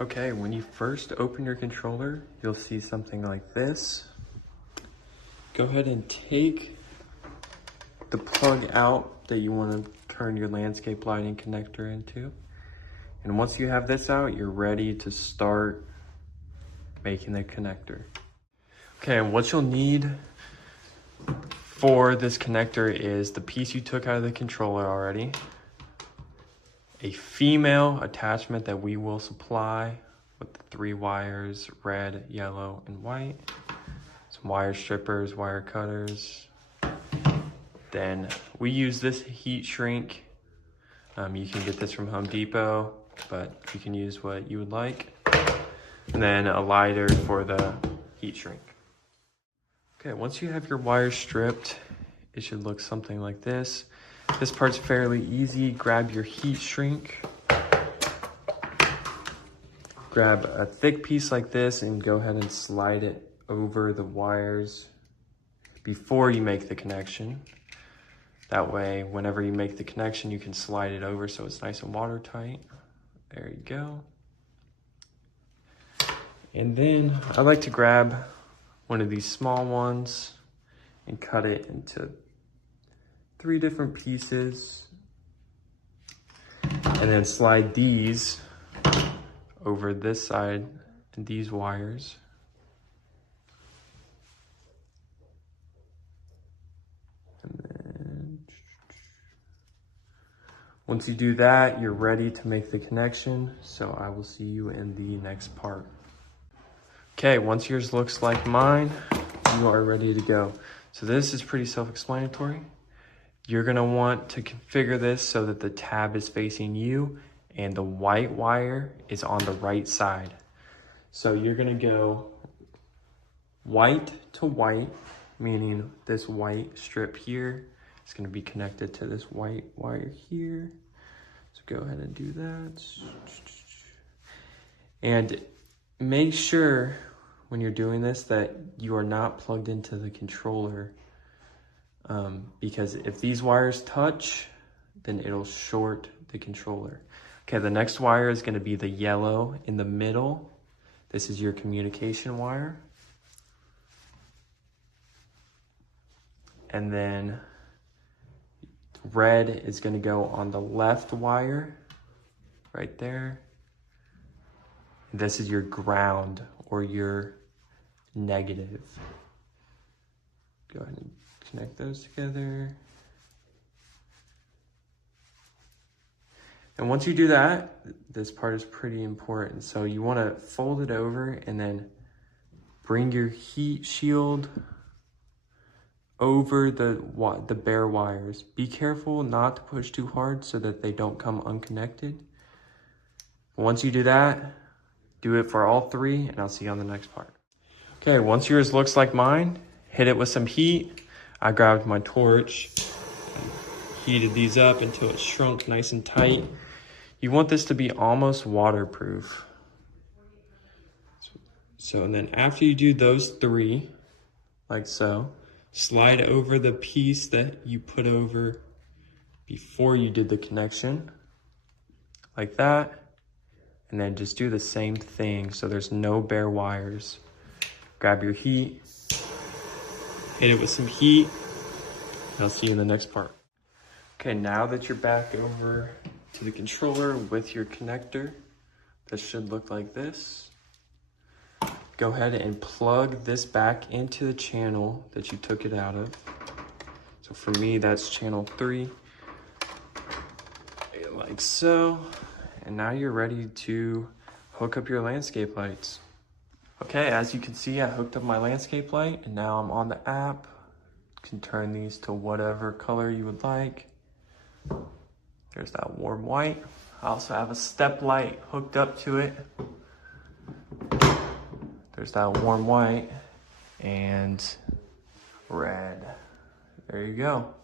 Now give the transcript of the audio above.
Okay, when you first open your controller, you'll see something like this. Go ahead and take the plug out that you want to turn your landscape lighting connector into. And once you have this out, you're ready to start making the connector. Okay, and what you'll need for this connector is the piece you took out of the controller already, a female attachment that we will supply with the 3 wires, red, yellow, and white, some wire strippers, wire cutters. Then we use this heat shrink. You can get this from Home Depot, but you can use what you would like. And then a lighter for the heat shrink. Okay, once you have your wires stripped, it should look something like this. This part's fairly easy. Grab your heat shrink. Grab a thick piece like this and go ahead and slide it over the wires before you make the connection. That way, whenever you make the connection, you can slide it over so it's nice and watertight. There you go. And then I like to grab one of these small ones and cut it into 3 different pieces. And then slide these over this side and these wires. And then once you do that, you're ready to make the connection. So I will see you in the next part. Okay, once yours looks like mine, you are ready to go. So this is pretty self-explanatory. You're gonna want to configure this so that the tab is facing you and the white wire is on the right side. So you're gonna go white to white, meaning this white strip here is gonna be connected to this white wire here. So go ahead and do that. And make sure when you're doing this that you are not plugged into the controller, because if these wires touch, then it'll short the controller. Okay, the next wire is going to be the yellow in the middle. This is your communication wire. And then red is going to go on the left wire, right there. This is your ground or your negative. Go ahead and connect those together. And once you do that, this part is pretty important. So you want to fold it over and then bring your heat shield over the bare wires. Be careful not to push too hard so that they don't come unconnected. Once you do that, do it for all 3, and I'll see you on the next part. Okay, once yours looks like mine, hit it with some heat. I grabbed my torch, heated these up until it shrunk nice and tight. You want this to be almost waterproof. So, and then after you do those 3, like so, slide over the piece that you put over before you did the connection, like that. And then just do the same thing so there's no bare wires. Grab your heat, hit it with some heat, and I'll see you in the next part. Okay, now that you're back over to the controller with your connector, this should look like this. Go ahead and plug this back into the channel that you took it out of. So for me, that's channel 3, like so. And now you're ready to hook up your landscape lights. Okay, as you can see, I hooked up my landscape light and now I'm on the app. You can turn these to whatever color you would like. There's that warm white. I also have a step light hooked up to it. There's that warm white and red. There you go.